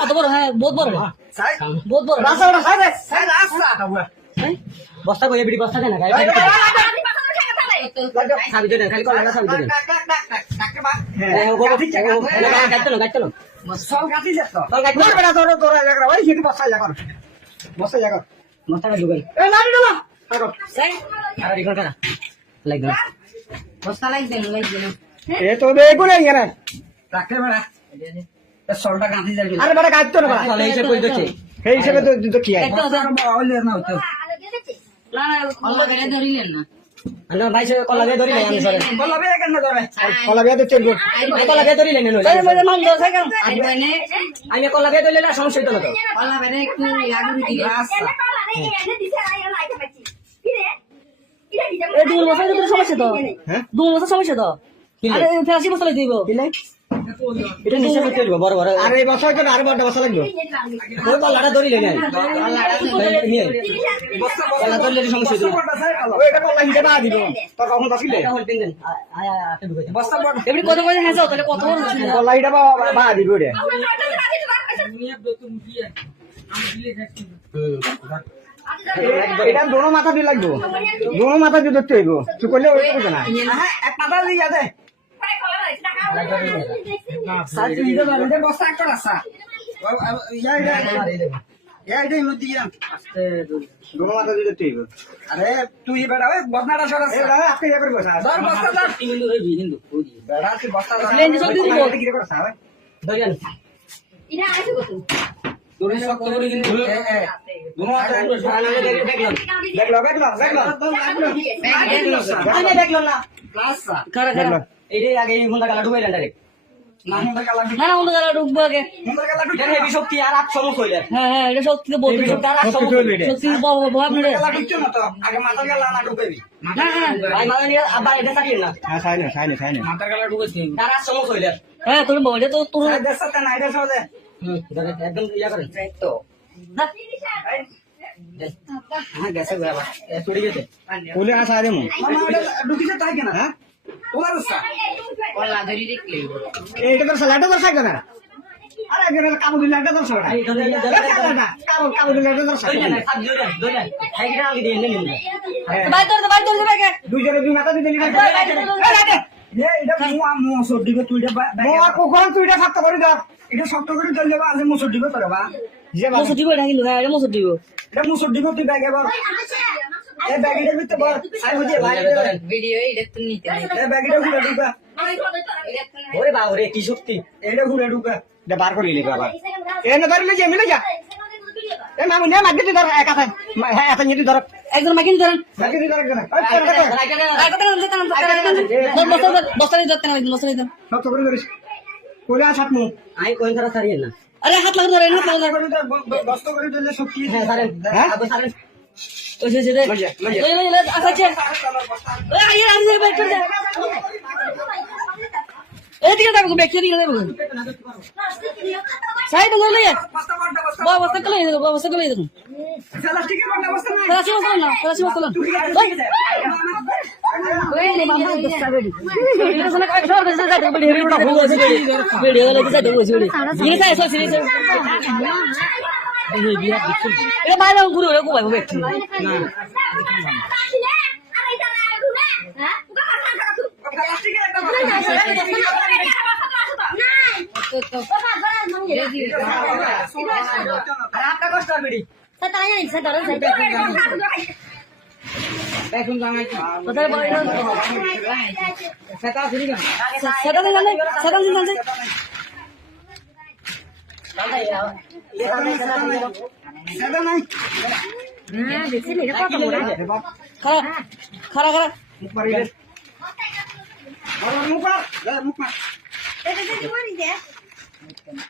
কত বড় হ্যাঁ বহুত বড় বহুত বড়? বস্তা কই বিড়ি বস্তা কেন গাই সাবি দে খালি কলা সাবি দে হ্যাঁ ও ঠিক আছে গাইতে না গাইতে না সব বস্তা লাগা লাগা দাও লাইক দেন এ তো বেগুনে ইয়ারে রাখে। বেটা এ সলটা কাটি যাবি আরে বেটা কাটতো না। বেটা চলে এসে কই দিচ্ছে এই হিসেবে তো তো কি আছে একটা কথা বলে না তো না না কলা বেরে ধরিলেন না। না ভাই সে কলা বেরে ধরিলেন আমি সরে বলা বে কেন ধরে? কলা বে তো চলবে। আমি কলা বেরে ধরিলেন নই এই মানে মান দাও সাইকেল আমি কলা বেরে ধরিলে না সমস্যা না তো। কলা বেড়ে একটু আগুন দিলে এই দুই বছর সমস্যা তো? হ্যাঁ? দুই সমস্যা তো? আরে ফেরাসি বছর দিব। এটা নিচে করতে দিব বড় বড়। আর এই বছর তো আর বড় বছর লাগবে? ওই কলাটা ধরিলেন না কলা ধরলে সমস্যা হইতো ওই এটা কলা হিতে না দিব। তো কখন বাসিলে না হল পিন আয়া আতে ঢুকাইতে বস্তা বড় এমনি কত কত হ্যাঁ যাও তাহলে কত বড় কলা হিটা বা বা দিব রে এটা দোনো মাথা দিয়ে লাগবে। দোনো মাথা দিয়ে ধরতে হইব। তুই করলে ওই করবে না। এক মাথা দিয়ে যাবে আরে তুই বেড়া ওই বদনাটা সরা বেড়া আজকে ইয়া করে বসা ধর বস্তা ধর হিন্দু হিন্দু বেড়া তুই বস্তা ধর লেন সব দিয়ে দিব। কি করে সাবে ধরিলেন দোনো শক্ত করে কিন্তু এ এ দোনো মাথা দেখলাম দেখল দেখল দেখল আমি দেখলাম না রাস্তা খারা খারা এইটাই আগে এই ঘণ্টা গালা ঢুকাইলেন ডাইরেক্ট না মুন্ডা কালা না না অন্য গালা ঢুকবো আগে। মুন্ডা কালা এটা হেভি শক্তি আর আট সমস্যা হইলে। হ্যাঁ হ্যাঁ এটা সত্যি তো শক্তি আর আট শক্তি সমস্যা হইলে। এটা। সত্যি ভাব কালা ঢুকছো না তো? আগে মাথা কালা না ঢুকাবি না হ্যাঁ ভাই মানে নিয়ে আবার এটা চালিয়ে না। হ্যাঁ সাইনে সাইনে সাইনে। মাথা কালা ঢুকেছি আর আট সমস্যা হইলে। হ্যাঁ তোর মোবাইলে তো তোর দেশতে না এটা সবে একদম ইয়া করেন তো। না। হ্যাঁ গেছে ঘুরে আবার। গেছে। ওলে আসা আরে মু মামা ঢুকিছে তাই কেন? হ্যাঁ? ওলা রসা কলা ধরি দেখলে এইটা তো সালাটা তো সাইকেল না আরে কাবু দিলে একটা দর্শক ধরে ধরে দর্শক ধরে না ধরে ধরে হাইগিরা আগে দিয়ে নেন ভাই তোর ভাই তোর দেবে দুই জনে দুই মাথা দিলে এ এটা মুয়া মুয়া সর দিবে তুই এটা মুয়া কোকন তুই এটা শক্ত করে দাও এটা শক্ত করে চল যাবা আজ মুসর দিবে তোরা বা যে দিব এটা কিন্তু হ্যাঁ এটা মসুর দিব এটা মুসর দিবে তুই ব্যাগে এই ব্যাগের ভিতরে বল আই বুঝে ভাই ভিডিও এটা নিতে এই ব্যাগটা ঘুরে ঢুকা ওরে বাবা রে কি শক্তি এটা ঘুরে ঢুকা এটা বার করে লিখা আবার এ না ধরলে যে মিলে যা এ মামু নে মাগি ধর এক হাতে হ্যাঁ এত নিতে ধর একজন মাকিন ধরেন মাগি ধর একজন বস্তা বস্তা ধরতে না বস্তা দিয়ে সব করে ধরিস কোলে আসাত মু আই কোন খারাপ সারিয়ে না আরে হাত লাগা ধরে হাত লাগা ধর দস্ত করে দিলে শক্তি হ্যাঁ সারেন হ্যাঁ সারেন এদিকে যাব বেক করে যাব সাইড ধরে লইয়া বস্তা বড় বস্তা বাবা বস্তা কলে দেবো বাবা বস্তা কলে দেবো সালা ঠিক বড় বস্তা না ফরাসি মশলা না ফরাসি মশলা ওই নে মামা দস্তা বেডি এটা শোনা কাই সর গেছে যাই বেডি হেরি বড় ভুল আছে বেডি বেডি হলো যাই দেবো বেডি ইনি সাই সর সিরি এটা বাইরে ঘুরে রে কি সেটা সেটা সেটা 啥都没有，好，好，好，好。来，来，来，来。